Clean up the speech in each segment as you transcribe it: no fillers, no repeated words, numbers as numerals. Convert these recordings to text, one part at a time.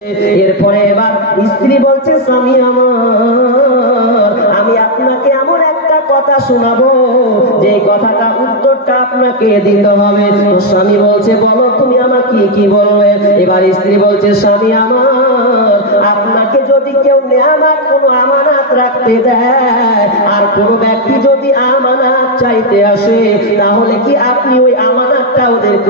এরপরে এবার স্ত্রী বলছে, স্বামী আমার, আমি আপনাকে এমন একটা কথা শোনাবো যে কথাটা উত্তরটা আপনাকে দিতে হবে। তো স্বামী বলছে, বলো তুমি আমাকে কি বলবে। এবার স্ত্রী বলছে, স্বামী আমার, আপনাকে যদি কেউ নেয়ামত কোনো আমানত রাখতে দেয় আর কোনো ব্যক্তি যদি আমানত চাইতে আসে, তাহলে কি আপনি ওই আমানতটা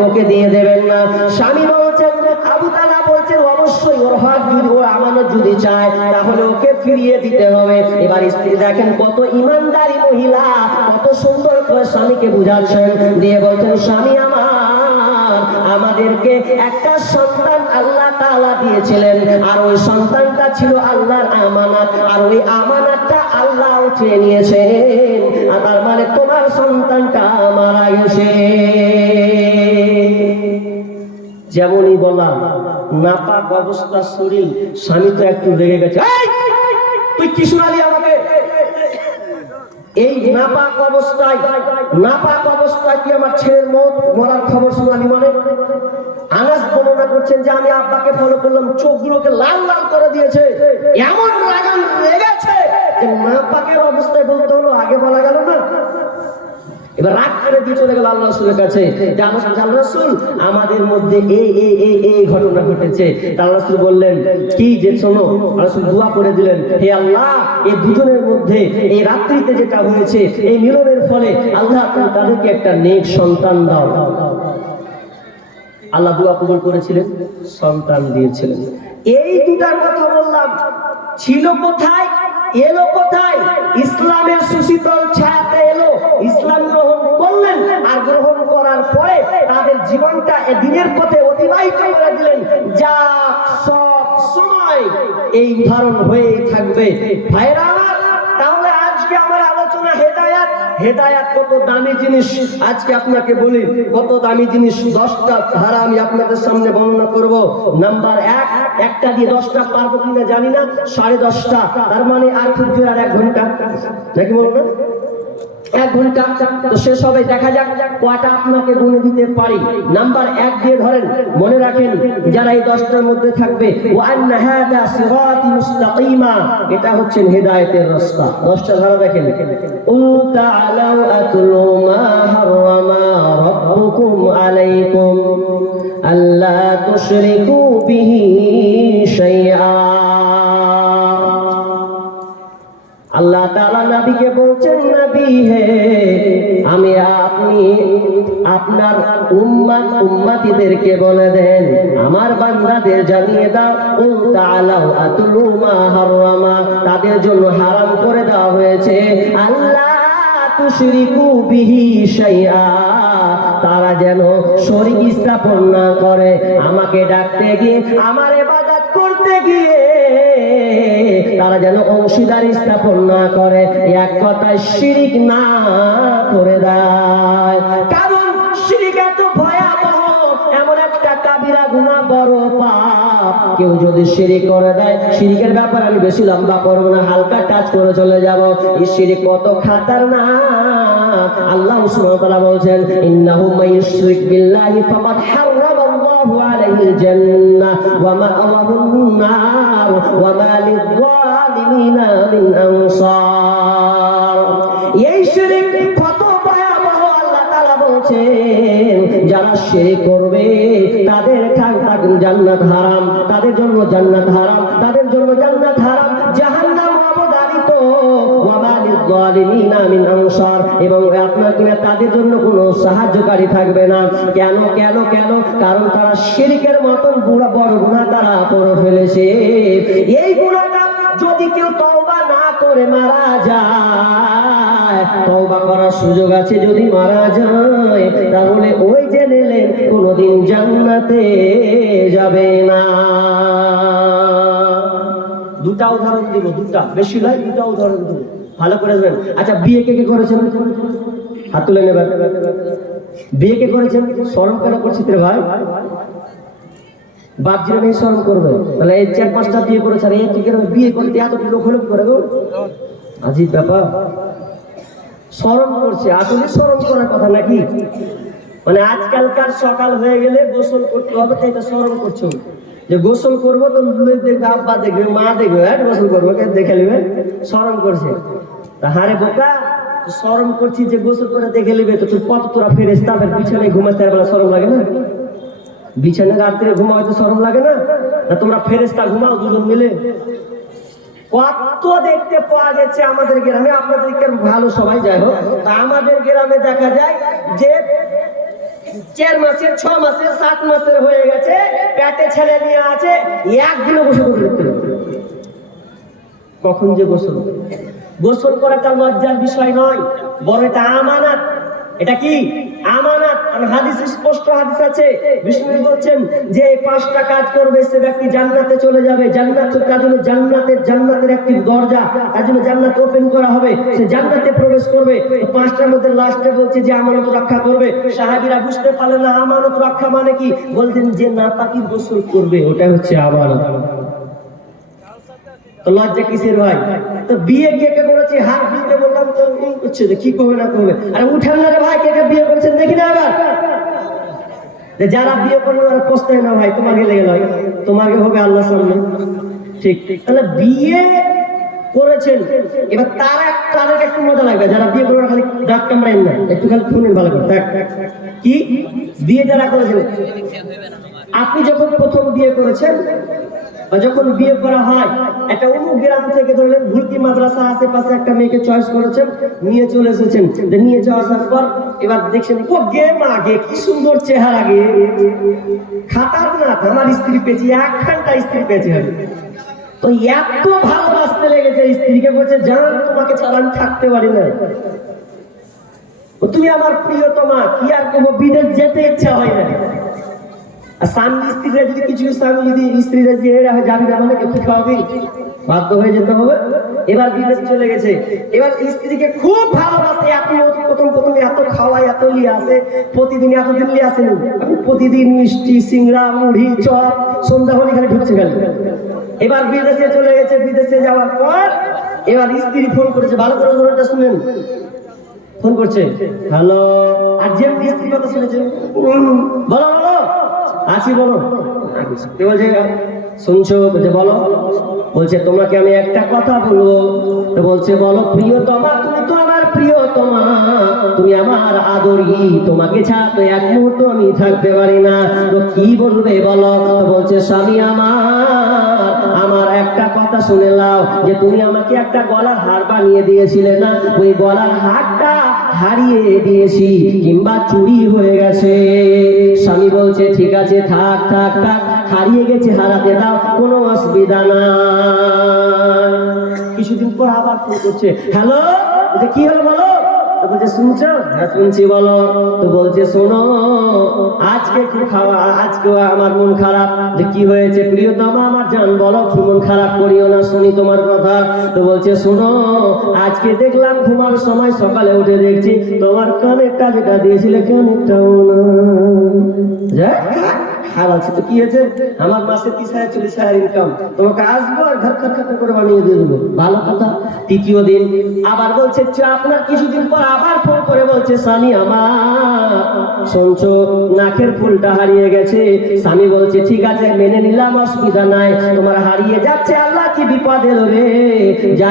ওকে দিয়ে দেবেন না? স্বামী বলছেন, আবু তালহা বলছেন, অবশ্যই ওর হক যদি, ওর আমানত যদি চায় তাহলে ওকে ফিরিয়ে দিতে হবে। এবার স্ত্রী দেখেন কত ইমানদারি মহিলা, কত সুন্দর করে স্বামীকে বুঝাচ্ছেন, দিয়ে বলছেন, স্বামী আমার, আমাদেরকে একটা সন্তান আল্লাহ তাআলা দিয়েছিলেন আর ওই সন্তানটা ছিল আল্লাহর আমানত, আর ওই আমানতটা আল্লাহ উঠিয়ে নিয়েছেন, আর তার মানে তোমার সন্তানটা মারা গেছে। যেমনই বলা, নাপাক অবস্থা শরীর, স্বামী তো একটু রেগে গেছে, তুই কি শোনালি আমাকে? এই নাপাক অবস্থায় কি আমার ছেলের মরার খবর শোনালি? মানে আনাস বর্ণনা করছেন যে আমি আব্বাকে ফলো করলাম, চোখগুলোকে লাল লাল করে দিয়েছে, এমন লাগান লেগেছে যে নাপাকের অবস্থায় বলতে হলো, আগে বলা গেল না। এবার রাগ করে দিয়ে চলে গেল আল্লাহ রাসূলের কাছে, যে আল্লাহ রাসূল, আমাদের মধ্যে এই ঘটনা ঘটেছে। আল্লাহ রাসূল বললেন, কি যে শোনো। রাসূল দোয়া করে দিলেন, হে আল্লাহ, এই দুজনের মধ্যে এই রাত্রিতে যেটা হয়েছে, এই মিলনের ফলে আল্লাহ তুমি তাদেরকে একটা নেক সন্তান দাও। আল্লাহ দোয়া কবুল করেছিলেন, সন্তান দিয়েছিলেন। এই দুটার কথা বললাম, ছিল কোথায়, এলো কোথায়? ইসলামের সুশীতল ছায়াতে এলো, ইসলাম গ্রহণ করলেন, আর গ্রহণ করার পরে তাদের জীবনটা দিনের পথে অতিবাহিত করে দিলেন, যা সব সময় এই উদাহরণ হয়েই থাকবে। ভাইরা আমার, তাহলে আজকে আমার আলোচনা হেদায়াত কত দামি জিনিস। আজকে আপনাকে বলি কত দামি জিনিস। 10টা ধারা আমি আপনাদের সামনে বর্ণনা করব। নাম্বার 1, একটা দিয়ে 10টা পারবো কিনা জানি না, 10:30, তার মানে আর খুব জোর আর 1 ঘন্টা, নাকি বলবো না? 1 ঘন্টা তো শেষ হবে, দেখা যাক কয়টা আপনাকে গুনে দিতে পারি। নাম্বার 1 দিয়ে ধরেন, মনে রাখেন যারা এই 10টার মধ্যে থাকবে, ওয়া আন্না হাদা সিরাতি মুস্তাকিমা, এটা হচ্ছে হেদায়েতের রাস্তা। 10টা ধারা দেখেন, তাআলাউ আতলু মা হারামা রাব্বুকুম আলাইকুম আল্লা তুশরিকু বিহি শাইআ। আল্লাহ তাআলা নবীকে বলছেন, নবী হে, আমি আপনি আপনার উম্মতিদেরকে বলে দেন, আমার বান্দাদের জানিয়ে দাও, তাআলাউ আতলু মা হারামা, তাদের জন্য হারাম করে দেওয়া হয়েছে, আল্লাহ তুশরিকু বিহি শাইআ, তারা যেন শরীক স্থাপন না করে, আমাকে ডাকতে গিয়ে, আমার ইবাদত করতে গিয়ে তারা যেন অংশীদারি স্থাপন না করে, এক কথায় শিরিক না করে দেয়। কারণ শিরিক এত ভয়াবহ, এমন একটা কাবিরা গুনাহ, বড় পাপ। কেউ যদি শিরিক করে দেয়, শিরিকের ব্যাপারে আমি বেশি লম্বা করব না, হালকা টাচ করে চলে যাব। এই শিরিক কত খাতারনাক। আল্লাহ সুবহানাহু ওয়া তাআলা বলছেন, ইন্নাহু মাইয়ুশরিক বিল্লাহি ফাকাদ হারামাল্লাহু আলাইহিল জান্নাহ ওয়া মা'ওয়াহুন নার ওয়া মা লিয-যালিমিনা মিন আনসার। এই শিরিক কত ভয়াবহ, আল্লাহ তাআলা বলছেন, যারা শিরিক করবে তাদের জান্নাত হারাম, তাদের জন্য জান্নাত হারাম, তাদের জন্য জান্নাত হারাম, জাহান্নাম অবধারিত, ওয়া মা লিয-যালিমিনা মিন আনসার, এবং আপনার কিনা তাদের জন্য কোনো সাহায্যকারী থাকবে না। কেন? কারণ তারা শিরকের মতন বড় গুনাহ তারা করে ফেলেছে। এই গুনাহটা যদি কেউ তওবা না করে মারা যায়, তওবা করার সুযোগ আছে, যদি মারা যায় তাহলে ওই যে নিলেন কোনোদিন জান্নাতে যাবে না। দুটা উদাহরণ দিব, দুটা, বেশি নয়, দুটা উদাহরণ দিব, ভালো করে দেবেন। আচ্ছা, বিয়ে কে করেছেন? হাত তুলে নেবেন। বিয়ে কে করেছেন? স্মরণ কেন করছি রে ভাই? বাপ যে নেই স্মরণ করবে, তাহলে এই 4-5টা বিয়ে করেছে, আর এই বিয়ে করতে এত লোক হলো করে গো, আজীব ব্যাপার। স্মরণ করছে, আসলে স্মরণ করার কথা নাকি? মানে আজকালকার সকাল হয়ে গেলে গোসল করতে হবে, তাই এটা স্মরণ করছো। যে গোসল করবো তো দেখবে, আব্বা দেখবে, মা দেখবে, গোসল করবো দেখে নেবে, শরম করছে। তা হারে বোকা, শরম করছি যে গোসল করে দেখে নেবে, তো তুই কত তোরা ফেরেশতা বিছানায় ঘুমাতে বেলা শরম লাগে না? বিছানায় রাত্রে ঘুমাও তো শরম লাগে না? তোমরা ফেরেশতা ঘুমাও দুজন মিলে। কত দেখতে পাওয়া গেছে আমাদের গ্রামে, আপনাদেরকে ভালো সবাই যাই হোক, তা আমাদের গ্রামে দেখা যায় যে 4 মাসের 6 মাসের 7 মাসের হয়ে গেছে, পেটে ছেলে নিয়ে আছে, একদিনও গোসল করতে। কখন যে গোসল করাটা লজ্জার বিষয় নয়, বড় এটা আমানত। এটা কি আমানত? হাদিসে স্পষ্ট হাদিস আছে, বিষ্ণু বলছেন যে এই 5টা কাজ করবে সে ব্যক্তি জান্নাতে চলে যাবে। জান্নাত তার জন্য জান্নাতের একটি দরজা, তার জন্য জান্নাত ওপেন করা হবে, সে জান্নাতে প্রবেশ করবে। 5টার মধ্যে লাস্টে বলছে যে আমানত রক্ষা করবে। সাহাবীরা বুঝতে পারলেন না আমানত রক্ষা মানে কি, বলতেন যে নাপাকি গোসল করবে, ওটা হচ্ছে আমানত। তো লজ্জা কিসের ভাই? তো বিয়ে কে কে করেছে হাত দিতে বললাম তো হচ্ছে যে কি করবে না করবে, আরে উঠান না রে ভাই, কে কে বিয়ে করেছেন দেখি না আবার। যারা বিয়ে করবে ওরা পস্তায় না ভাই, তোমাকে লেগে নয়, তোমাকে হবে আল্লাহর সামনে। ঠিক, তাহলে বিয়ে করেছেন, এবার তাদের একটু মজা লাগবে, যারা বিয়ে করবে খালি ডাক কামড়াইন না, একটু খালি শুনেন ভালো করে। কি বিয়ে যারা করেছেন, আপনি যখন প্রথম বিয়ে করেছেন বা যখন বিয়ে করা হয়, একটা অমুক গ্রাম থেকে ধরলেন ভুলকি মাদ্রাসা আশেপাশে একটা মেয়েকে চয়েস করেছেন, নিয়ে চলে এসেছেন। নিয়ে যাওয়া আসার পর এবার দেখছেন ও গে মা গে, কি সুন্দর চেহারা গে, খাতার না আমার স্ত্রী পেয়েছি, 1 ঘন্টা স্ত্রী পেয়েছি হবে। তো এত ভালোবাসতে লেগেছে স্ত্রীকে, বলছে জান তোমাকে ছাড়া আমি থাকতে পারি না, তুমি আমার প্রিয়তমা, কি আর করবো, বিদেশ যেতে ইচ্ছা হয় না। আর স্বামী স্ত্রীরা যদি কিছু, স্বামী যদি স্ত্রীরা যে এরা যাবি না মানে কি খাওয়াবি, বাধ্য হয়ে যেতে হবে। এবার বিদেশ চলে গেছে, এবার স্ত্রীকে খুব ভালোবাসে, আপনি প্রথম এত খাওয়াই, এত লিয়ে আসে, প্রতিদিন এতদিন লিয়ে আসেন, আপনি প্রতিদিন মিষ্টি সিংড়া মুড়ি চপ সন্ধ্যা হলে খালি ঢুকছে গেল। এবার বিদেশে চলে গেছে, বিদেশে যাওয়ার পর এবার স্ত্রী ফোন করেছে, ভালো করে ওটা শুনেন, ফোন করছে, হ্যালো, আর যে স্ত্রীর কথা শুনেছে, বলো বলো আছি বলো, বলছে শুনছো, বলছে বলো, বলছে তোমাকে আমি একটা কথা বলবো। তো বলছে বলো। প্রিয়তমা, তুমি তো আমার প্রিয়তমা, তুমি আমার আদরি, তোমাকে ছাড়া তো এক মুহূর্ত আমি থাকতে পারি না। তো কি বলবে বলো? তো বলছে স্বামী আমার একটা কথা শুনে নাও, যে তুমি আমাকে একটা গলার হার বানিয়ে দিয়েছিলে না, ওই গলার হারটা হারিয়ে দিয়েছি কিংবা চুরি হয়ে গেছে। স্বামী বলছে ঠিক আছে, থাক থাক থাক, হারিয়ে গেছে হারাতে দাও, কোনো অসুবিধা না। কিছুদিন পর আবার ফোন করছে, হ্যালো, কি হলো বলো? তো বলছে শুনছো? হ্যাঁ শুনছি বলো। তো বলছে শোনো, আজকে কি খাওয়া, আজকে আমার মন খারাপ। যে কি হয়েছে প্রিয়তমা আমার জান বলো, মন খারাপ করিও না, শুনি তোমার কথা। তো বলছে শোনো, আজকে দেখলাম ঘুমার সময় সকালে উঠে দেখছি তোমার কানেরটা যেটা দিয়েছিলে কানেরটাও না। হারাচ্ছে তো কি হয়েছে, আমার মাসে 30,000-40,000 ইনকাম, তোমাকে আসবো আর ঘর খরচা করে বানিয়ে দিয়ে দেবো, ভালো কথা। তৃতীয় দিন আবার বলছে আপনার, কিছুদিন পর আবার ফোন করে বলছে স্বামী আমার শুনছো, নাকের ফুলটা হারিয়ে গেছে। স্বামী বলছে ঠিক আছে মেনে নিলাম, অসুবিধা নাই, তোমার হারিয়ে যাচ্ছে, আল্লাহ কি বিপদ এলো রে, যা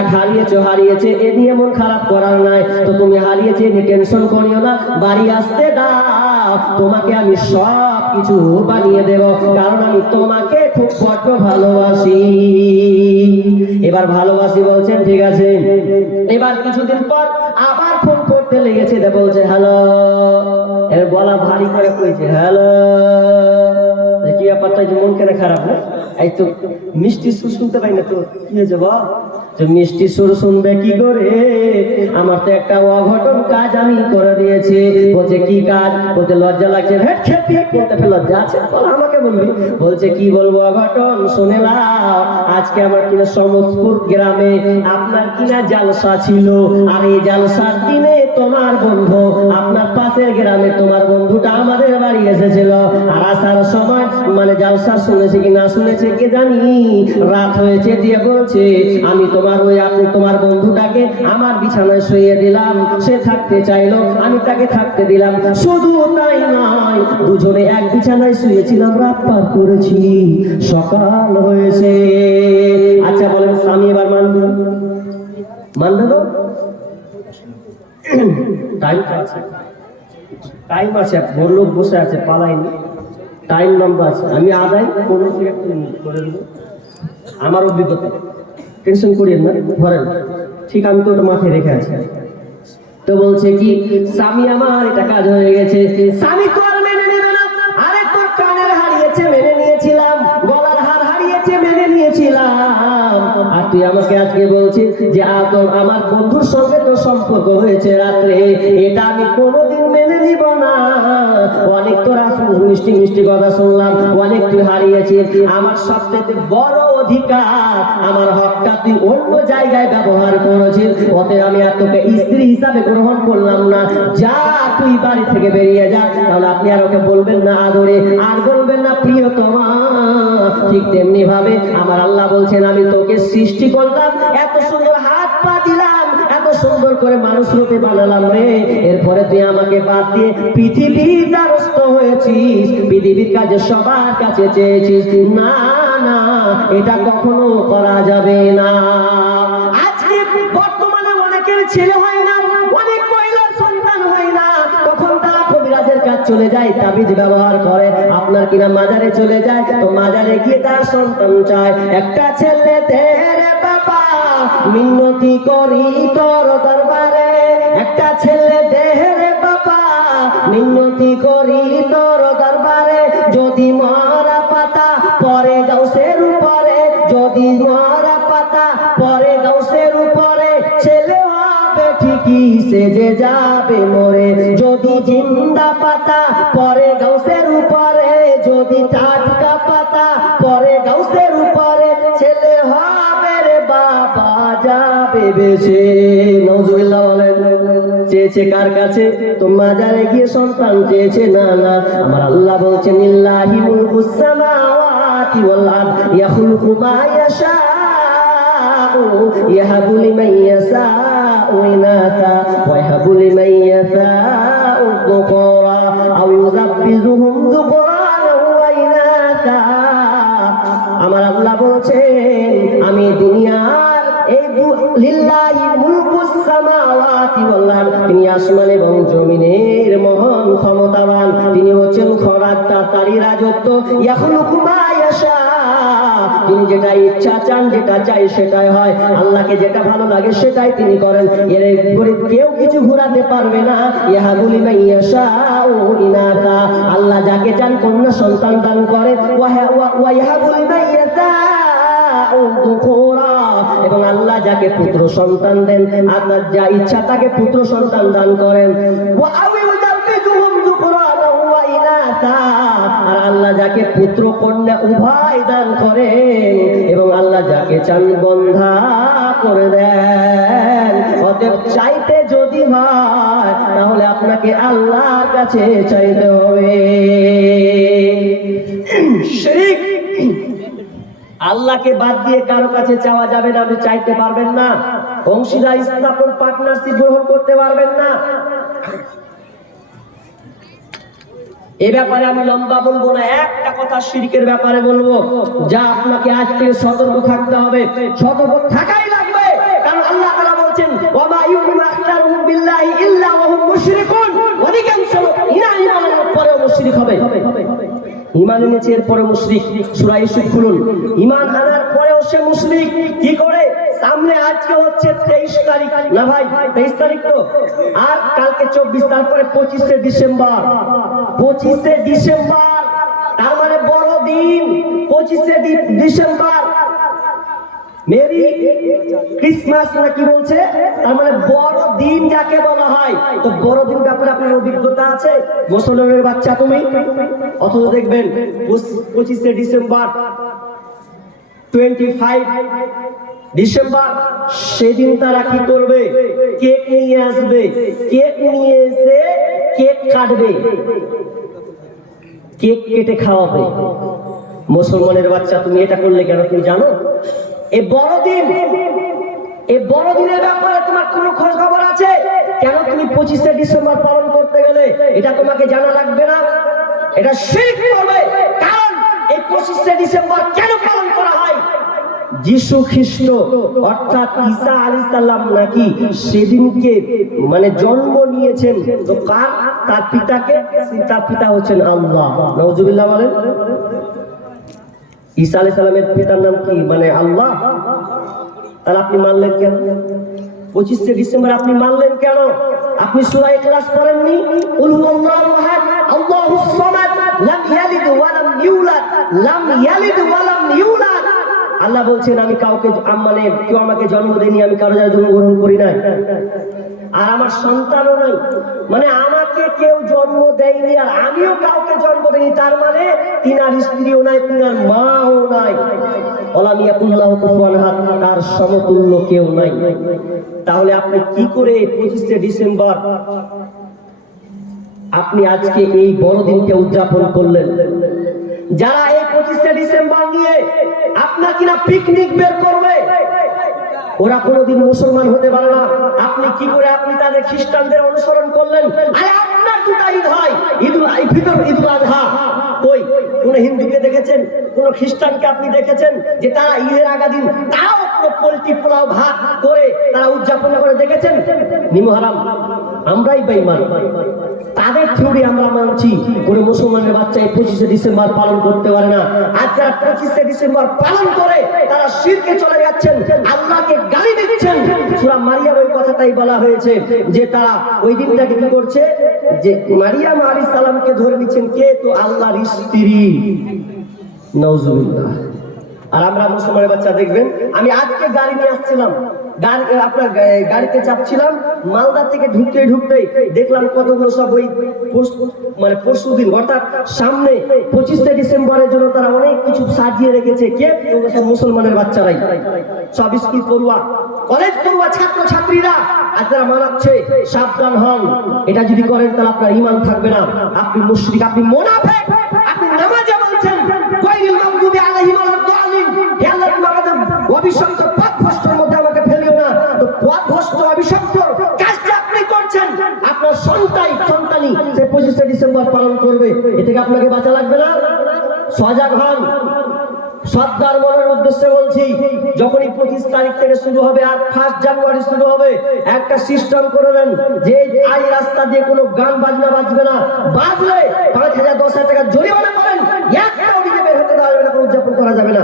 হারিয়েছে এ নিয়ে মন খারাপ করার নাই। তো তুমি হারিয়েছে এ টেনশন করিও না, বাড়ি আসতে দাও, তোমাকে আমি সব কিছু বানিয়ে দেব, কারণ আমি তোমাকে খুব বড্ড ভালোবাসি। এবার ভালোবাসি বলছেন ঠিক আছে। এবার কিছুদিন পর আবার ফোন করতে লেগেছে, বলছে হ্যালো, এর গলা ভারী করে কইছে হ্যালো, কি ব্যাপারটা, যে মন কেন খারাপ না? এই তো মিষ্টি সুর শুনতে পাই না, তো কি হয়েছে বল? যে মিষ্টি সুর শুনবে কি করে, আমার তো একটা অঘটন কাজ আমি করে দিয়েছি। বলছে কি কাজ? বলতে লজ্জা লাগছে, ভেট খেপি বলতে লজ্জা আছে, আমাকে বলবি। বলছে কি বলবো অঘটন, শুনে নাও। আজকে আমার কিনা সমস্তপুর গ্রামে আপনার কিনা জালসা ছিল, আর এই জালসার দিনে তোমার বন্ধু, আপনার পাশের গ্রামে তোমার বন্ধুটা আমাদের বাড়ি এসেছিল, আর আসার সময় মানে জালসা শুনেছে কি না শুনেছে কে জানি, রাত হয়েছে দিয়ে বলছে আমি তোমার বন্ধুটাকে আমার বিছানায় শুইয়ে দিলাম, সে থাকতে চাইলো, আমি তাকে থাকতে দিলাম। শুধু তাই নয়, দুজনে এক বিছানায় শুয়েছিলাম, রাত পার করেছি, সকাল হয়েছে। আচ্ছা বলেন, স্বামী এবার মানবে তো? টাইম আছে, বড় লোক বসে আছে, পালাইনি, টাইম লম্বা আছে, আমি আদায় করে দেবো আমার অভিজ্ঞতা, টেনশন করিয়েন না, ধরেন ঠিক, আমি তো ওটা মাথায় রেখে আছি। তো বলছে কি, স্বামী আমার এটা কাজ হয়ে গেছে। স্বামী তো আর মেনে নেবে না। আরে তোর কানের হারিয়েছে মেনে নিয়েছিলাম, গলার হার হারিয়েছে মেনে নিয়েছিলাম, আর তুই আমাকে আজকে বলছিস যে আমার বন্ধুর সঙ্গে তো সম্পর্ক হয়েছে রাত্রে, এটা আমি কোনোদিন মেনে নিব না। অনেক তোরা মিষ্টি মিষ্টি কথা শুনলাম, অনেক তুই হারিয়েছিস, আমার সবচেয়ে বড় অধিকার, আমার হকটা তুই অন্য জায়গায় ব্যবহার করেছিস, অতএব আমি আর তোকে স্ত্রী হিসাবে গ্রহণ করলাম না, যা তুই বাড়ি থেকে বেরিয়ে যা। তাহলে আপনি আর ওকে বলবেন না আদরে, আর বলবেন না প্রিয়তমা। ঠিক তেমনি ভাবে আমার আল্লাহ বলছেন আমি তোকে সৃষ্টি করলাম, এত সুন্দর হাত পা দিলাম, এত সুন্দর করে মানুষ রূপে বানালাম রে, এরপরে তুই আমাকে বাদ দিয়ে পৃথিবীর দ্বারস্থ হয়েছিস, পৃথিবীর কাজে সবার কাছে চেয়েছিস। না না, এটা কখনো করা যাবে না। আজকে বর্তমানে অনেকের ছেলে হয় না, অনেক মহিলার সন্তান হয় না, তখন তারা কবিরাজের কাজ চলে যায়, তাবিজ ব্যবহার করে, আপনার কিনা মাজারে চলে যায়, তো মাজারে গিয়ে তার সন্তান চায়। একটা ছেলে তেরে বাবা মিনতি করি তোর দরবারে, একটা ছেলে দেহরে বাবা মিনতি করি তোর দরবারে, যদি মরা পাতা পরে গাউসের উপরে, যদি মরা পাতা পরে গাউসের উপরে, ছেলে হবে ঠিকই সেজে যাবে মরে, যদি জিন্দা পাতা পরে গাউসের উপরে, যদি টাটকা পাতা পরে গাউসের উপরে, ছেলে হবে রে বাবা যাবে বেঁচে। নজরুল্লাহ বলেন, চেয়েছে কার কাছে? তো মাজারে গিয়ে সন্তান চেয়েছে? না না, আমার আল্লাহ বলছেন লিল্লাহি মুলকুস সামাওয়াতি ওয়াল আরদ ইয়াখলুকু মা ইয়াশাউ ইয়াহাবু লিমান ইয়াশাউ ইনাসা ওয়া ইয়াহাবু লিমান ইয়াশাউ যুকরা আও ইউযাব্বিজুহুম যুকরানা ওয়া ইনাসা। আমার আল্লাহ বলছেন আমি দুনিয়ার এই লিল্লাহি মুলকুস সামাওয়াতি ওয়াল আরদ, তিনি আসমান এবং জমিনের মহান ক্ষমতাবান, তিনি হচ্ছেন খরাক্তা, তারই রাজত্ব। ইয়াখলুকু মা ইয়াশা, তিনি যেটা ইচ্ছা চান, যেটা চাই সেটাই হয়, আল্লাহকে যেটা ভালো লাগে সেটাই তিনি করেন, এর উপরে কেউ কিছু ঘোরাতে পারবে না। ইয়াহাবু লিমান ইয়াশাউ ইনাসা, আল্লাহ যাকে চান কন্যা সন্তান দান করে, ওয়া ইয়াহাবু লিমান ইয়াশাউ যুকরা, এবং আল্লাহ যাকে পুত্র সন্তান দেন, আল্লাহ যা ইচ্ছা তাকে পুত্র সন্তান দান করেন। আর আল্লাহ যাকে পুত্র কন্যা উভয় দান করেন, এবং আল্লাহ যাকে চান বন্ধা করে দেন। অতএব চাইতে যদি হয় তাহলে আপনাকে আল্লাহর কাছে চাইতে হবে। শিরক, আল্লাহকে বাদ দিয়ে কারো কাছে চাওয়া যাবে না, আপনি চাইতে পারবেন না, অংশীদার স্থাপন পার্টনারশিপ গ্রহণ করতে পারবেন না। এ ব্যাপারে আমি লম্বা বলবো না, একটা কথা শিরকের ব্যাপারে বলবো, যা আপনাকে আজ থেকে সতর্ক থাকতে হবে, সতর্ক থাকাই লাগবে। কারণ আল্লাহ তাআলা বলছেন ওয়ামা ইউমিনু আকসারুহুম বিল্লাহি ইল্লা ওয়া হুম মুশরিকুন, অধিকাংশ ঈমানের পরেও মুশরিক হবে। ঈমান এনেছে এরপরে মুশরিক। সূরা ইউসুফ খুলুন, ঈমান আনার পরেও সে মুশরিক। কি করে? সামনে আজকে হচ্ছে 23 তারিখ না ভাই, 23 তারিখ তো, আর কালকে 24, তারপরে 25শে ডিসেম্বর। 25শে ডিসেম্বর তার মানে বড় দিন। 25শে ডিসেম্বর মেরি ক্রিসমাস না কি বলছে, তার মানে বড় দিন যাকে বলা হয়। তো বড় দিন ব্যাপারে আপনার অভিজ্ঞতা আছে? মুসলমানের বাচ্চা তুমি, অথচ দেখবেন 25শে ডিসেম্বর, 25 ডিসেম্বর, সেদিন তারা কি করবে? কেক নিয়ে আসবে, কেক নিয়ে এসে কেক কাটবে, কেক কেটে খাওয়াবে। মুসলমানের বাচ্চা, তুমি এটা করলে কেন? তুমি জানো এই বড়দিনের ব্যাপারে তোমার কোনো খোঁজ খবর আছে? কেন তুমি 25শে ডিসেম্বর পালন করতে গেলে এটা তোমাকে জানা লাগবে না? এটা শিরক করবে। কারণ এই 25শে ডিসেম্বর কেন পালন করা হয়? যিশু খ্রিস্ট অর্থাৎ ঈসা আলাইহিস সালাম নাকি সেদিনকে মানে জন্ম নিয়েছেন। তো কার? তার পিতাকে। তার পিতা হচ্ছেন আল্লাহ। নাউজুবিল্লাহ বলেন। ঈসা আলাইহিস সালামের পিতার নাম কি? মানে আল্লাহ। তাহলে আপনি মানলেন কেন? 25শে ডিসেম্বর আপনি মানলেন কেন? আপনি সূরা ইখলাস পড়েননি? কুল হুয়াল্লাহু আহাদ আল্লাহুস সামাদ লাম ইয়ালিদ ওয়া লাম ইউলাদ লাম ইয়ালিদ ওয়া লাম ইউলাদ। আল্লাহ বলছেন আমি কাউকে মানে কেউ আমাকে জন্ম দেয়নি, আমি কারো জন্ম গ্রহণ করি নাই, আর আমার সন্তানও নাই। মানে আমাকে কেউ জন্ম দেয়নি আর আমিও কাউকে জন্ম দেয়নি, তার মানে তিনার স্ত্রীও নাই, তিনার মাও নাই। ওয়ালাম ইয়াকুল্লাহু কুফুয়ান আহাদ, তার সমতুল্য কেউ নাই। তাহলে আপনি কি করে 25শে ডিসেম্বর আপনি আজকে এই বড়দিনকে উদযাপন করলেন? যারা এই 25শে ডিসেম্বর নিয়ে আপনার কিনা পিকনিক বের করবে, ওরা কোনোদিন মুসলমান হতে পারে না। আপনি কি করে আপনি তাদের খ্রিস্টানদের অনুসরণ করলেন? আরে আপনার দুটা ঈদ হয়, ঈদুল ফিতর, ঈদুল আযহা। কই কোন হিন্দুকে দেখেছেন, কোন খ্রিস্টানকে আপনি দেখেছেন যে তারা ঈদের আগা দিন তাও পোল্ট্রি পোলাও ভাত করে তারা উদযাপন করে দেখেছেন? নিমহারাম আমরাই বেঈমান। তাদের থিওরি আমরা মানছি। কোন মুসলমানের বাচ্চা এই 25শে ডিসেম্বর পালন করতে পারে না। আর যারা 25শে ডিসেম্বর পালন করে তারা শিরকে চলে যাচ্ছেন, আল্লাহকে গালি দিচ্ছেন। সূরা মারিয়ার ওই কথাটাই বলা হয়েছে যে তারা ওই দিনটাকে কি করছে, যে মারিয়াম আলাইহিস সালামকে ধরে নিচ্ছেন কে? তো আল্লাহর স্ত্রী। নাউজুবিল্লাহ। আর আমরা মুসলমানের বাচ্চা দেখবেন, আমি আজকে গাড়ি নিয়ে আসছিলাম, আপনার গাড়িতে চাপছিলাম, মালদা থেকে ঢুকতে দেখলাম কতগুলো সব ওই মানে পরশুদিন অর্থাৎ সামনে 25শে ডিসেম্বরের জন্য তারা অনেক কিছু সাজিয়ে রেখেছে। কে? সব মুসলমানের বাচ্চারাই, সব স্কুল পড়ুয়া, কলেজ পড়ুয়া ছাত্র ছাত্রীরা। আর তারা মানাচ্ছে। সাবধান হন, এটা যদি করেন তাহলে আপনার ঈমান থাকবে না, আপনি মুশরিক, আপনি মুনাফিক। আপনি নামাজে বলছেন গায়রিল মাগদুবি আলাইহিম ওয়ালাদ-দালিন, হে আল্লাহ তুমি আমাদের অভিশপ্ত পথভ্রষ্টের মধ্যে আমাকে ফেলিও না। তো পথভ্রষ্ট অভিশপ্ত কাজটা আপনি করছেন, আপনার সন্তানি সে 25শে ডিসেম্বর পালন করবে, এ থেকে আপনাকে বাঁচা লাগবে না? সজাগ হন। সর্দার মনের উদ্দেশ্যে বলছি, যখনই 25 তারিখ থেকে শুরু হবে আর 1 জানুয়ারি শুরু হবে, একটা সিস্টেম করে দেন যে এই রাস্তা দিয়ে কোনো গান বাজনা বাজবে না, বাজলে 5,000 10,000 টাকা জরিমানা করেন, একটাও দিকে বের হতে দেওয়া যাবে না, উদযাপন করা যাবে না।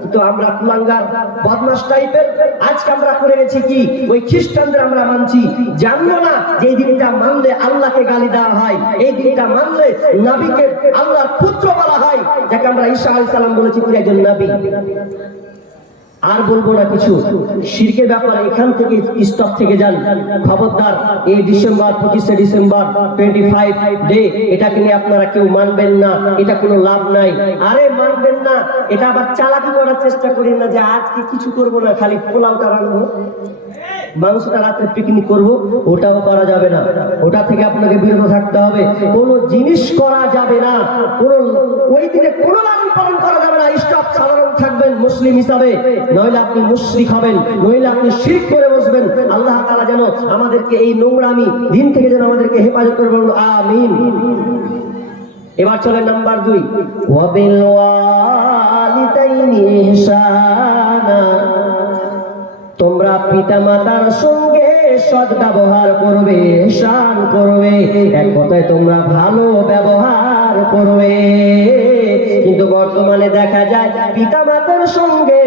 কিন্তু আমরা কুলাঙ্গার বদমাশ টাইপের আজকে আমরা করে গেছি কি, ওই খ্রিস্টানদের আমরা মানছি। জানলো না যে এই দিনটা মানলে আল্লাহকে গালি দেওয়া হয়, এই দিনটা মানলে নবীকে আল্লাহর পুত্র বলা হয়, যাকে আমরা ঈসা আলাইহিস সালাম বলেছি তিনি একজন নবী। আর বলবো না কিছু শিরকের ব্যাপারে, এখান থেকে স্টপ থেকে যান। খবরদার এই ডিসেম্বর 25শে ডিসেম্বর 25 ডে এটাকে নিয়ে আপনারা কেউ মানবেন না, এটা কোনো লাভ নাই। আরে মানবেন না, এটা আবার চালাকি করার চেষ্টা করেন না যে আজকে কিছু করব না, খালি পোলাওটা রাখবো, মাংসটা রাতে পিকনিক করব, ওটাও করা যাবে না। ওটা থেকে আপনাকে বিরত থাকতে হবে। কোনো জিনিস করা যাবে না, কোনো ওই দিনে কোনো লালন পালন করা যাবে না। স্টপ, সাধারণ থাকবেন মুসলিম হিসাবে, নইলে আপনি মুশরিক হবেন, নইলে আপনি শিরক করে বসবেন। আল্লাহ তাআলা যেন আমাদেরকে এই নোংরামি দিন থেকে যেন আমাদেরকে হেফাজত করে, বলুন আমিন। এবার চলে নাম্বার 2, ওয়াবিল ওয়ালিদাইনি ইহসানা। তোমরা পিতা মাতার সঙ্গে সৎ ব্যবহার করবে, ইহসান করবে, এক কথায় তোমরা ভালো ব্যবহার করবে। কিন্তু বর্তমানে দেখা যায় পিতা মাতার সঙ্গে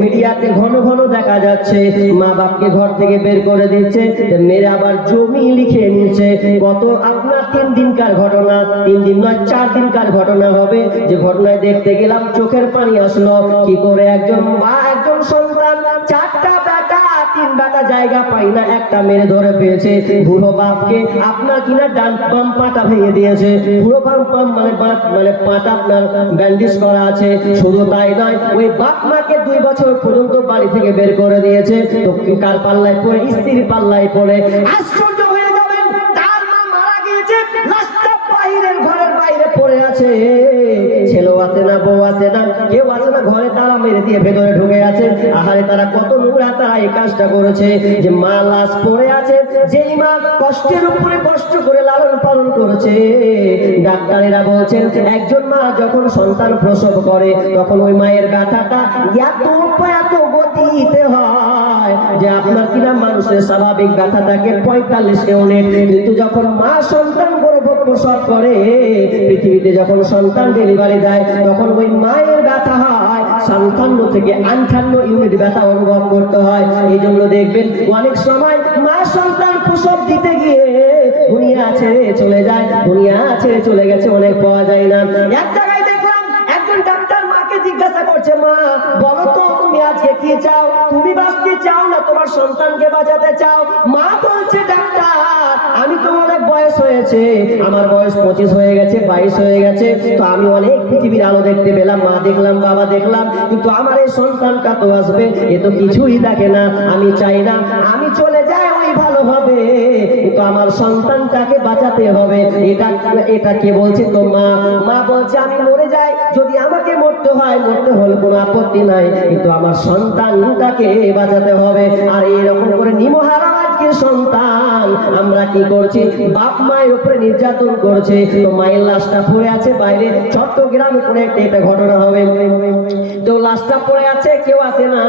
মিডিয়াতে ঘন ঘন দেখা যাচ্ছে মা বাপকে ঘর থেকে বের করে দিচ্ছে, মেয়েরা আবার জমি লিখে নিচ্ছে। কত আপনার 3 দিনকার ঘটনা, 3 দিন নয় 4 দিনকার ঘটনা হবে, যে ঘটনায় দেখতে গেলাম চোখের পানি আসলো। কি করে একজন মা, একজন সন্তান, 4টা বেটা, 3 বেটা জায়গা পাই না, একটা মেরে ধরে পেয়েছে। বুড়ো বাপকে আপনার কিনা ডান বাম পাটা ভেঙে দিয়েছে। বুড়ো বাম মানে পাটা আপনার ব্যান্ডেজ করা আছে। শুধু তাই নয়, ওই বাপ মাকে 2 বছর পর্যন্ত বাড়ি থেকে বের করে দিয়েছে। তো কার পাল্লায় পড়ে? স্ত্রীর পাল্লায় পড়ে। আশ্চর্য হয়ে যাবেন, তার মা মারা গিয়েছে, লাশটা ঘরের বাইরে পড়ে আছে। ছেলেও আছে না, বউ আছে না, কেউ আছে না, ঘরে তারা মেরে দিয়ে ভেতরে ঢুকে আছে। আহারে তারা কত নোংরা, তারা এই কাজটা করেছে যে মা লাশ পড়ে আছে, যেই মা কষ্টের উপরে কষ্ট করে লালন পালন করেছে। ডাক্তারেরা বলছেন একজন মা যখন সন্তান প্রসব করে তখন ওই মায়ের ব্যথাটা এত গতিতে হয় যে আপনার কিনা মানুষের স্বাভাবিক ব্যথা থাকে 45 ইউনিট, কিন্তু যখন মা সন্তান প্রসব করে, পৃথিবীতে যখন সন্তান ডেলিভারি দেয় তখন ওই মায়ের ব্যথা হয় 57 থেকে 58 ইউনিট ব্যথা অনুভব করতে হয়। এই জন্য দেখবেন অনেক সময় মা সন্তান প্রসব দিতে গিয়ে দুনিয়া ছেড়ে চলে যায়, দুনিয়া ছেড়ে চলে গেছে, অনেক পাওয়া যায় না। এক জায়গায় দেখলাম একজন ডাক্তার মাকে জিজ্ঞাসা করছে, মা বলো তো তুমি আজকে কি চাও? তুমি বাঁচতে চাও না তোমার সন্তানকে বাঁচাতে চাও? মা বলছে, ডাক্তার আমি তো অনেক বয়স হয়েছে, আমার বয়স 25 হয়ে গেছে, 22 হয়ে গেছে, তো আমি অনেক পৃথিবীর আলো দেখতে পেলাম, মা দেখলাম, বাবা দেখলাম, কিন্তু আমার এই সন্তানটা তো আসবে, এ তো কিছুই দেখে না। আমি চাই না আমি চলে যাই, ওই ভালো হবে, কিন্তু আমার সন্তানটাকে বাঁচাতে হবে। এটা কে বলছে? তো মা বলছে আমি মরে যাই, যদি আমাকে মরতে হয় মরতে হলে কোনো আপত্তি নাই, কিন্তু আমার সন্তানটাকে বাঁচাতে হবে। আর এরকম করে নিমহারা আজকে সন্তান আমরা কি করছি? বাপ মায়ের উপরে নির্যাতন করছে। তো মায়ের লাশটা পড়ে আছে বাইরে, চট্টগ্রামে কোনো একটা ঘটনা হবে, তো লাশটা পড়ে আছে, কেউ আসে না,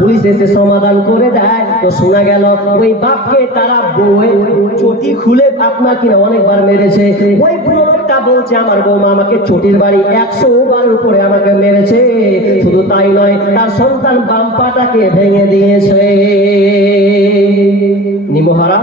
পুলিশ এসে সমাধান করে দেয়। তো শোনা গেল ওই বাপকে তারা বই চটি খুলে আপনার কিনা অনেকবার মেরেছে। ওই বুড়োটা বলছে আমার বৌমা আমাকে চটির বাড়ি 100 বার উপরে আমাকে মেরেছে। শুধু তাই নয়, তার সন্তান বাম পাটাকে ভেঙে দিয়েছে। নিমহারা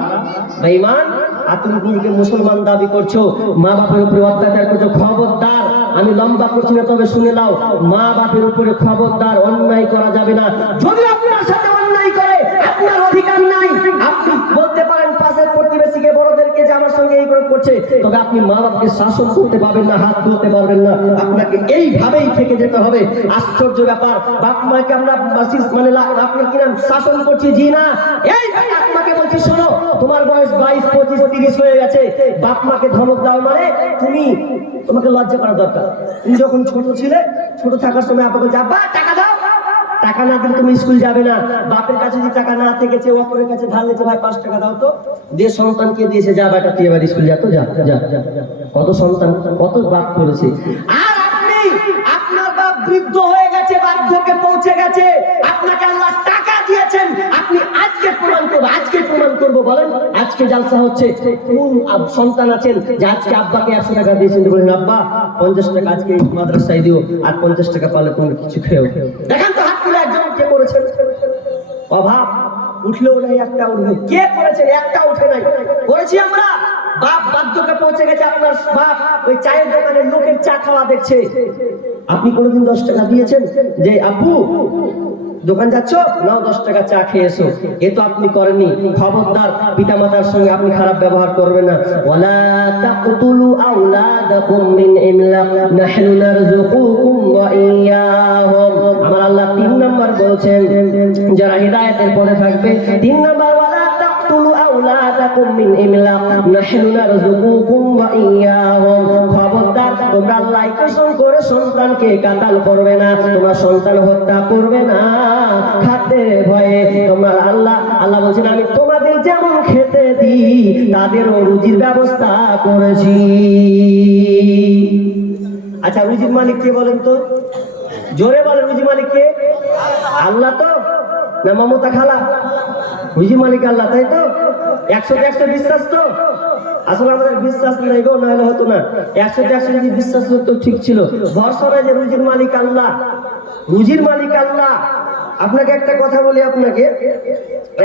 বেঈমান, আর তুমি নিজেকে মুসলমান দাবি করছো, মা বাপের উপরে অত্যাচার করছো, খবরদার। আমি লম্বা করছি না, তবে শুনে নাও, মা বাপের উপরে খবরদার অন্যায় করা যাবে না। যদি আপনার সাথে অন্যায় করে আপনার অধিকার নাই, আপনি বলতে পারেন পাশের প্রতিবেশীকে, বড়দেরকে যে আমার সঙ্গে এই করে করছে, তবে আপনি মা বাপকে শাসন করতে পারবেন না, হাত ধরতে পারবেন না, আপনাকে এইভাবেই থেকে যেতে হবে। আশ্চর্য ব্যাপার, বাপ মাকে আমরা মানে আপনি কিনা শাসন করছি, জি না। এই আপনাকে বলছি শোনো, তোমার বয়স 22, 25, 30 হয়ে গেছে, বাপ মাকে ধমক দাও মানে তোমাকে লজ্জা করা দরকার। তুমি যখন ছোট ছিলে, ছোট থাকার সময় আব্বা বলছে আব্বা টাকা দাও, টাকা না দিলে তুমি স্কুল যাবে না। বাপের কাছে যদি টাকা না থেকেছে, অপরের কাছে ধার নিয়েছে, ভাই 5 টাকা দাও তো, দিয়ে সন্তানকে দিয়েছে, যা বেটা তুই এবার স্কুল যা, তো যা। কত সন্তান, কত বাপ করেছে। আর আপনি, আপনার বাপ বৃদ্ধ হয়ে গেছে, বার্ধক্যে পৌঁছে গেছে, আপনাকে আল্লাহ টাকা দিয়েছেন, আপনি আজকে প্রমাণ করবো বলেন। আজকে জালসা হচ্ছে, কোন সন্তান আছেন যে আজকে আব্বাকে 100 টাকা দিয়েছেন, বলেন আব্বা 50 টাকা আজকে মাদ্রাসায় দিও, আর 50 টাকা পারলে তোমরা কিছু খেও। দেখেন তো হাত তুলে একজন কে করেছেন? অভাব উঠলেও নাই, একটা উঠবে। কে করেছেন? একটা উঠে নাই। করেছি আমরা। বাপ বার্ধক্যে পৌঁছে গেছে, আপনার বাপ ওই চায়ের দোকানে লোকের চা খাওয়া দেখছে, আপনি কোনোদিন 10 টাকা দিয়েছেন যে আপু দোকান যাচ্ছ, নাও 10 টাকা চা খেয়ে এসো? এ তো আপনি করেননি। খবরদার, পিতা মাতার সঙ্গে আপনি খারাপ ব্যবহার করবেন না। ওয়ালা তাকতুলু আওলাদাকুম মিন ইমলাক নাহনু নারযুকুকুম ওয়া ইয়্যাহুম। আমার আল্লাহ 3 নাম্বার বলছেন, যারা হিদায়াতের পথে থাকবে, 3 নাম্বার ওয়ালা তাকতুলু আওলাদাকুম মিন ইমলাক নাহনু নারযুকুকুম ওয়া ইয়্যাহুম। খবরদার, তোমরা আল্লাহর কসম করে সন্তানকে কাতাল করবে না, তোমরা সন্তান হত্যা করবে না খাদ্যের ভয়ে। তোমরা আল্লাহ বলছেন আমি তোমাদের যেমন খেতে দিই তাদেরও রুজির ব্যবস্থা করেছি। আচ্ছা, রুজির মালিক কে বলেন তো? জোরে বলেন, রুজি মালিক কে? আল্লাহ তো না মমতা খালা? রুজি মালিক আল্লাহ, তাই তো? 100 বিশ্বাস তো? আসলে আমাদের বিশ্বাস নাই গো, নাহলে হতো না। 100 যদি বিশ্বাস হতো ঠিক ছিল। ভরসা নাই যে রুজির মালিক আল্লাহ, রুজির মালিক আল্লাহ। আপনাকে একটা কথা বলি, আপনাকে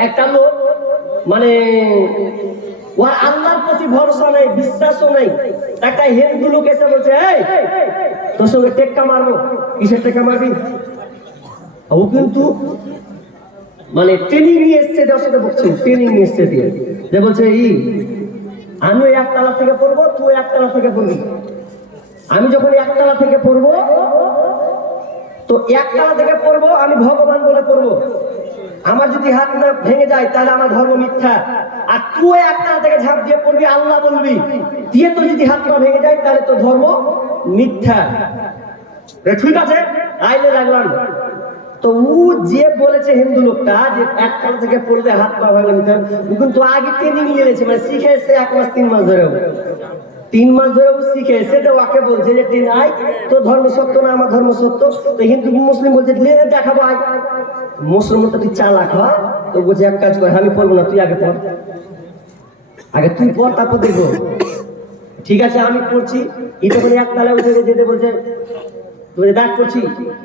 একটা লোক মানে ওর আল্লাহর প্রতি ভরসা নেই, বিশ্বাসও নেই। একটা হিন্দু লোক এসে বলছে এই তোর সঙ্গে টেক্কা মারবো। কিসের টেক্কা মারবি? ও কিন্তু মানে ট্রেনিং নিয়ে এসছে, ওর সাথে বলছে ট্রেনিং নিয়ে এসছে দিয়ে যে বলছে আমি ওই একতলা থেকে পড়বো, তুই একতলা থেকে পড়বি। আমি যখন একতলা থেকে পড়বো তো একতলা থেকে পড়বো আমি ভগবান বলে পড়বো, আমার যদি হাত না ভেঙে যায় তাহলে আমার ধর্ম মিথ্যা। আর তুই একতলা থেকে ঝাঁপ দিয়ে পড়বি, আল্লাহ বলবি, দিয়ে তো যদি হাত না ভেঙে যায় তাহলে তো ধর্ম মিথ্যা। ঠিক আছে, আইলে লাগলাম। তো ও যে বলেছে হিন্দু লোকটা যে একতলা থেকে পড়লে হাত পা ভাঙলে মিথ্যা, ও কিন্তু আগে ট্রেনিং নিয়েছে, মানে শিখে এসে 1 মাস 3 মাস ধরে, 3 মাস ধরে ও শিখে এসে তো ওকে বলছে যে তুই নাই, তোর ধর্ম সত্য না আমার ধর্ম সত্য। তো হিন্দু মুসলিম বলছে দেখাবো আয়। মুসলমান তো তুই চালাক হয়, তো বলছে এক কাজ কর, আমি পড়বো না, তুই আগে পড়, আগে তুই পড় তারপর দেখবো। ঠিক আছে আমি পড়ছি, এই তখন একতলা উঠে যেতে বলছে, তুই ডাক করছি,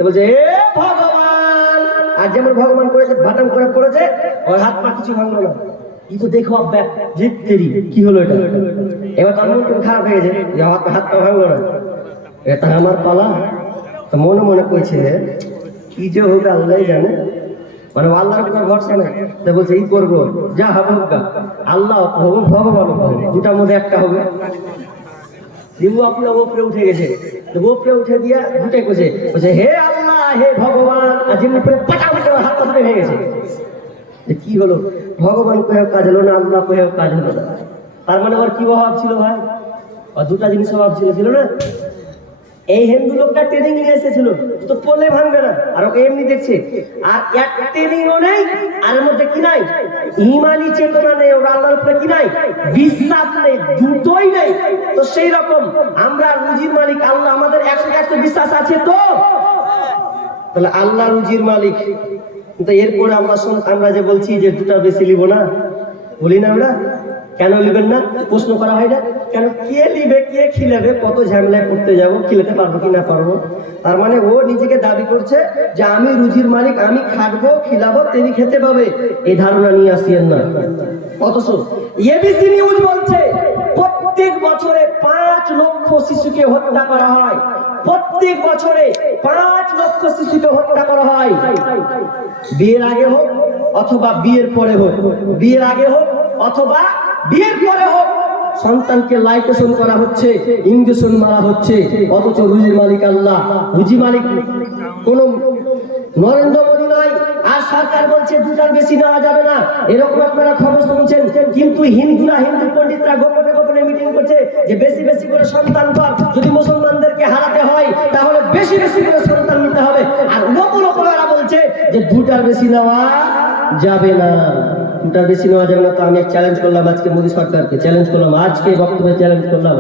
বলছে এ ভগবান, আর যেমন ভগবান করেছে ভাটাম করে পড়েছে, ওর হাত পা কিছু ভাঙলো না। ই তো দেখো জিততেরি কি হলো এটা। এবার তার মন খারাপ হয়ে গেছে যে হাত পা ভাঙলো না, এটা আমার পালা। তো মনে মনে কইছে কি যে হোক আল্লাহ জানে, মানে আল্লাহর উপর ভরসা নেই। তো বলছে এই করবো, যা হবে হোক, আল্লাহ হবে ভগবান হবে, দুটার মধ্যে একটা হবে। দিবু আপনার ওপরে উঠে গেছে, ওপরে উঠে দিয়া দুটাই করছে, বলছে হে আল্লাহ হে ভগবান, আর যেমনি করে পাটাম করে হাত পা ভেঙে গেছে। কি হলো, ভগবান কোহেও কাজ হলো না, আল্লাহ কোহেও কাজ হলো না। তার মানে ওর কি অভাব ছিল ভাই, আর দুটা জিনিস অভাব ছিল না। এই হিন্দু লোকটা ট্রেনিং নিয়ে এসেছিল, তো পড়লে ভাঙবে না, আর ওকে এমনি দেখছে। আর এক ট্রেনিংও নেই, আর এর মধ্যে কি নাই, ইমানি চেতনা নেই, ওর আল্লাহর উপরে কি নাই, বিশ্বাস নেই, দুটোই নেই। তো সেই রকম আমরা রুজির মালিক আল্লাহ, আমাদের 100% বিশ্বাস আছে তো, তাহলে আল্লাহ রুজির মালিক। কিন্তু এরপরে আমরা যে বলছি যে দুটা বেশি নিব না, বলি না আমরা, কেন নিবেন না প্রশ্ন করা হয় না কেন, কে নিবে কে খিলাবে, কত ঝামেলায় করতে যাবো, খিলাতে পারবো কি না পারবো। তার মানে ও নিজেকে দাবি করছে যে আমি রুজির মালিক, আমি খাটবো খিলাবো তিনি খেতে পাবে, এই ধারণা নিয়ে আসিয়েন না। অথচ এবিসি নিউজ বলছে প্রত্যেক বছরে 5 লক্ষ শিশুকে হত্যা করা হয়, প্রত্যেক বছরে 5 লক্ষ শিশুকে হত্যা করা হয়, বিয়ের আগে হোক অথবা বিয়ের পরে হোক, বিয়ের আগে হোক অথবা বিয়ের পরে হোক, সন্তানকে লাইটেশন করা হচ্ছে, ইঞ্জেকশন মারা হচ্ছে। অথচ রুজির মালিক আল্লাহ, রুজি মালিক কোন নরেন্দ্র মোদী নয়। আর সরকার বলছে দুটার বেশি নেওয়া যাবে না, এরকম আপনারা খবর শুনছেন। কিন্তু হিন্দুরা, হিন্দু পণ্ডিতরা গোপনে গোপনে মিটিং করছে যে বেশি বেশি করে সন্তান পান, যদি মুসলমানদেরকে হারাতে হয় তাহলে বেশি বেশি করে সন্তান নিতে হবে। আর লোপর ওরা বলছে যে দুটার বেশি নেওয়া যাবে না, দুটার বেশি নেওয়া যাবে না। তো আমি চ্যালেঞ্জ করলাম আজকে মোদী সরকারকে, চ্যালেঞ্জ করলাম আজকে বক্তব্যে চ্যালেঞ্জ করলাম,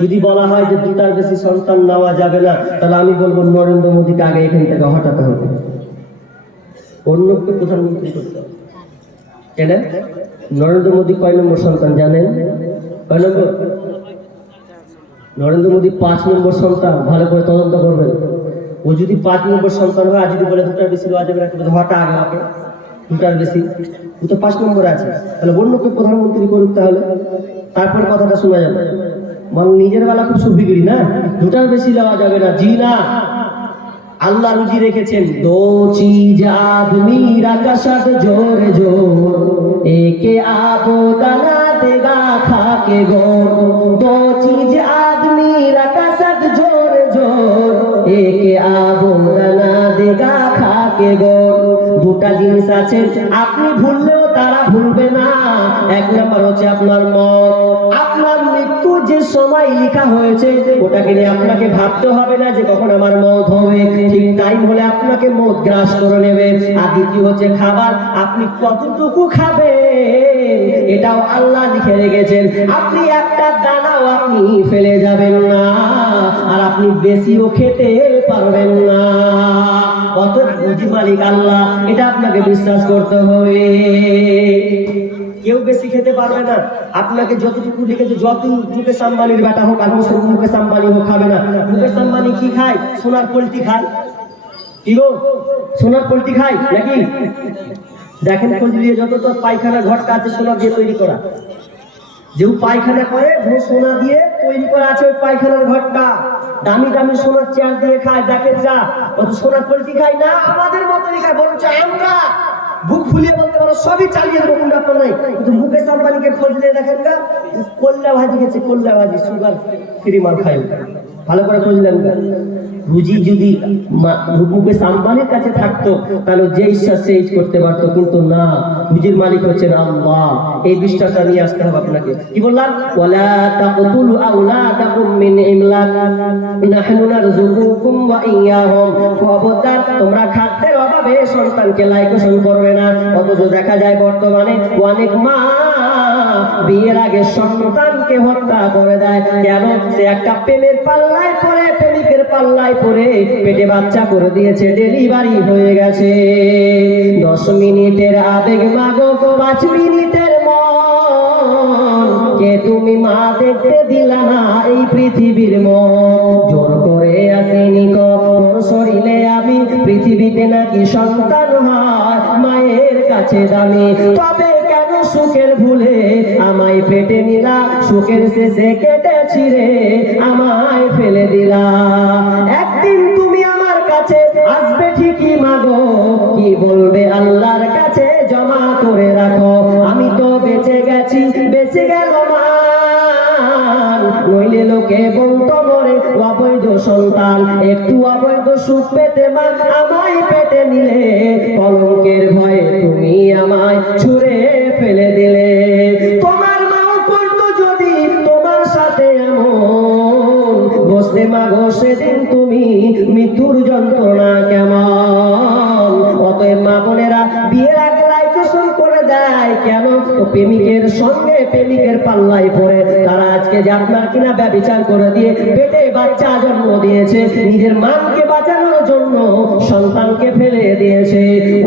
যদি বলা হয় যে দুটার বেশি সন্তান নেওয়া যাবে না, তাহলে আমি বলবো নরেন্দ্র মোদীকে আগে এখান থেকে হটাতে হবে, অন্যকে প্রধানমন্ত্রী করতে হবে। কেন? নরেন্দ্র মোদী কয় নম্বর সন্তান জানেন? কয় নম্বর? নরেন্দ্র মোদী 5 নম্বর সন্তান। ভালো করে তদন্ত করবেন, ও যদি 5 নম্বর সন্তান হয় আর যদি বলে দুটার বেশি নেওয়া যাবে না, হটা আগে আমাকে দুটার বেশি, ও তো 5 নম্বরে আছে, তাহলে অন্যকে প্রধানমন্ত্রী করুক, তাহলে তারপরে কথাটা শোনা যাবে। মানে নিজের বেলা খুব সুবিগড়ি না, দুটার বেশি নেওয়া যাবে না, জি না। আল্লাহ রুজি রেখেছেন, দো চিজ আদমি রাখা সাথ জোর জোর, একে আবো দানা দেগা খাকে গোর, দো চিজ আদমি রাখা সাথ জোর জোর, একে আবো দানা দেগা খাকে গোর। দুটা জিনিস আছে আপনি ভুললেও তারা ভুলবে না। 1 নম্বর হচ্ছে আপনার মত, আপনার মৃত্যু যে সময় লেখা হয়েছে ওটাকে নিয়ে আপনাকে ভাবতে হবে না যে কখন আমার মত হবে, ঠিক টাইম হলে আপনাকে মত গ্রাস করে নেবে। আর দ্বিতীয় হচ্ছে খাবার, আপনি কতটুকু খাবেন এটাও আল্লাহ লিখে রেখেছেন, আপনি একটা দানাও আপনি ফেলে যাবেন না, আর আপনি বেশিও খেতে পারবেন না। কত রুজি মালিক আল্লাহ, এটা আপনাকে বিশ্বাস করতে হবে। কেউ বেশি খেতে পারবে না, আপনাকে যতটুকু লিখেছে, যত মুকেশ আম্বানির বেটা হোক আর মুকেশ আম্বানি হোক খাবে না। মুকেশ আম্বানি কি খায়? সোনার পোল্ট্রি খায়। কি গো, সোনার পোল্ট্রি খায় নাকি? দেখেন খোঁজ দিয়ে, যত তো পায়খানা ঘরটা আছে সোনা দিয়ে তৈরি করা, যে পায়খানা করে সোনা দিয়ে তৈরি করা আছে, ওই পায়খানার ঘরটা দামি দামি সোনার চেয়ার দিয়ে খায়। দেখেন যা, অত সোনার পোল্ট্রি খায় না, আমাদের মতনই খায়, বরঞ্চ আমরা বুক খুলিয়ে বলতে পারো, সবই চালিয়ে দেবো, কোনো ব্যাপার নাই। কিন্তু মুকেশ আম্বানিকে খোঁজ নিয়ে দেখেন না, কল্যা ভাজি গেছে, কল্যা ভাজি, সুগার ফ্রি মাল খাই। ভালো করে খুঁজলেন না। রুজি যদি মুকেশ আম্বানির কাছে থাকতো তাহলে যে ইচ্ছা সেই করতে পারতো, কিন্তু না, রুজির মালিক হচ্ছেন আল্লাহ। এই বিশ্বাসটা নিয়ে আসতে হবে আপনাকে। কি বললাম? ওয়ালা তাকতুলু আওলাদাকুম মিন ইমলাক নাহনু নারযুকুকুম ওয়া ইয়্যাহুম। খবরদার, তোমরা খাদ্যের অভাবে সন্তানকে লাইকেশন করবে না। অথচ দেখা যায় বর্তমানে অনেক মা বিয়ের আগে সন্তানকে হত্যা করে দেয়। কেন? সে একটা প্রেমের পাল্লায় পড়ে, প্রেমিকের পাল্লায় পড়ে পেটে বাচ্চা করে দিয়েছে, ডেলিভারি হয়ে গেছে। 10 মিনিটের আবেগ মাগো, 5 মিনিটের মন, কে তুমি মা দেখতে দিলা না এই পৃথিবীর মন। জোর করে আসিনি তোর শরীরে আমি, পৃথিবীতে নাকি সন্তান হয় মায়ের কাছে দামি। তবে কেন সুখের ভুলে আমায় পেটে নিলা, সুখের শেষে কেটে ছিঁড়ে আমায় ফেলে দিলা। একদিন তুমি আমার কাছে আসবে ঠিকই মাগো, কি বলবে আল্লাহর কাছে জমা করে রাখো। আমি তো বেঁচে গেছি, বেঁচে গেল মান, নইলে লোকে বলতো মরে অবৈধ সন্তান। একটু অবৈধ সুখ পেতে মা আমায় পেটে নিলে, কলঙ্কের ভয়ে তুমি আমায় ছুঁড়ে ফেলে দিলে। তোমার মাও করতো যদি তোমার সাথে এমন, বসতে মাগো সেদিন তুমি মৃত্যুর যন্ত্রণা কেমন। অতএব মা বোনেরা বিয়ের আগে লাইকেশন করে দেয় কেন? তো প্রেমিকের সঙ্গে প্রেমিকের পাল্লায় পড়ে তারা আজকে যে আপনার কিনা ব্যভিচার করে দিয়ে পেটে বাচ্চা জন্ম দিয়েছে, নিজের মানকে বাঁচানোর জন্য সন্তানকে ফেলে দিয়েছে।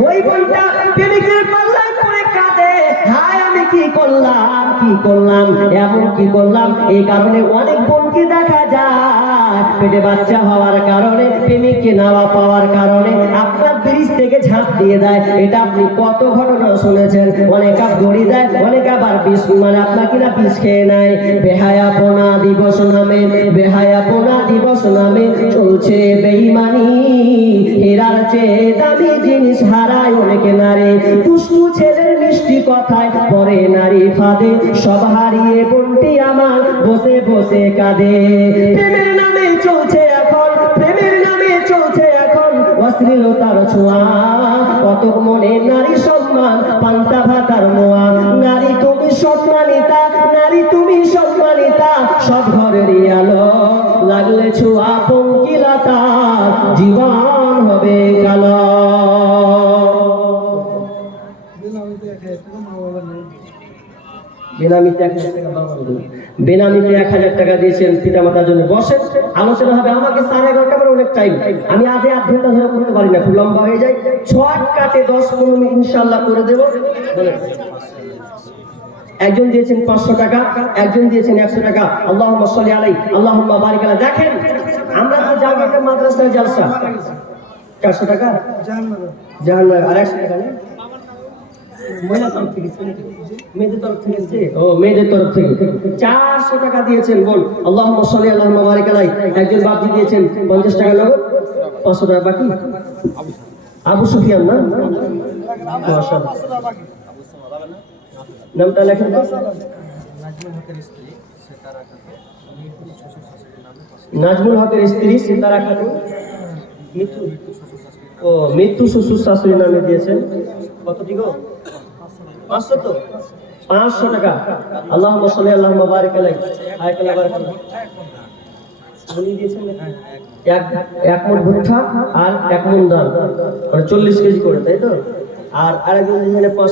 ওই বোনটা প্রেমিকের পাল্লায় পড়ে কাঁদে, হায় আমি কি করলাম, কি করলাম, এমন কি করলাম। এই কারণে অনেক বোনকে দেখা যায় পেটে বাচ্চা হওয়ার কারণে, প্রেমিককে নাওয়া পাওয়ার কারণে আপনার ব্রিজ থেকে ঝাঁপ দিয়ে দেয়। এটা আপনি কত ঘটনা শুনেছেন। অনেক আপ দড়ি দেয়, অনেক আবার বিষ, মানে আপনার কিনা বিষ খেয়ে নেয়। বেহায়াপনা দিবস নামে, বেহায়াপনা দিবস নামে চলছে বেঈমানি। হীরার চেয়ে দামি জিনিস হারায় অনেকে নারী, দুষ্টু ছেলের মিষ্টি কথায় পরে নারী ফাঁদে। সব হারিয়ে বোনটি আমার বসে বসে কাঁদে। প্রেমের নামে চলছে এখন, প্রেমের নামে চলছে এখন অশ্লীলতার ছোঁয়া। কতক মনে নারী সম্মান, পান্তা ভাতার মোয়া। নারী তুমি সম্মানিতা, নারী তুমি সম্মানিতা, সব ঘরেরই আলো। লাগলে ছোঁয়া পঙ্কিলতা, জীবন হবে কালো। বেনামিতে 1000 টাকা বাবা দেবে। বেনামিতে 1000 টাকা দিয়েছেন পিতা মাতার জন্য। বসেন, আলোচনা হবে। আমাকে 11:30 করে অনেক টাইম, আমি আধে আধ ঘন্টা ধরে করতে পারি না, খুব লম্বা হয়ে যায়। শর্ট কাটে 10-15 মিনিট ইনশাআল্লাহ করে দেব। একজন দিয়েছেন 500 টাকা, একজন দিয়েছেন 100 টাকা। আল্লাহুম্মা সাল্লি আলাইহি, আল্লাহুম্মা বারিক আলাইহি। দেখেন আমরা তো জামাতে মাদ্রাসায় জলসা, 400 টাকা জাহান্নামে, আর 100 টাকা নেই মেয়েদের তরফ থেকে, মেয়েদের তরফ থেকে এসেছে। ও মেয়েদের তরফ থেকে 400 টাকা দিয়েছেন বোন। আল্লাহুম্মা সাল্লি আল্লাহুম্মা বারিক আলাইহি। একজন বাপ দিয়েছেন 50 টাকা নগদ, 500 টাকা বাকি। আবু সুফিয়ান না, মাশাআল্লাহ, নামটা লেখেন তো। নাজমুল হকের স্ত্রী সিতারা খাতুন, মৃত্যু, ও মৃত্যু শ্বশুর শাশুড়ি নামে দিয়েছেন। কত দিগো? 500 তো, 500 টাকা। আল্লাহুম্মা সাল্লি আল্লাহুম্মা বারিক আলাইহি। আয়াতুল্লাহ বারাকাতুহু। উনি দিয়েছেন এক মুঠ ভুট্টা আর 1 মণ ডাল, মানে 40 কেজি করে, তাই তো। আর আরেকজন দিয়েছেন 500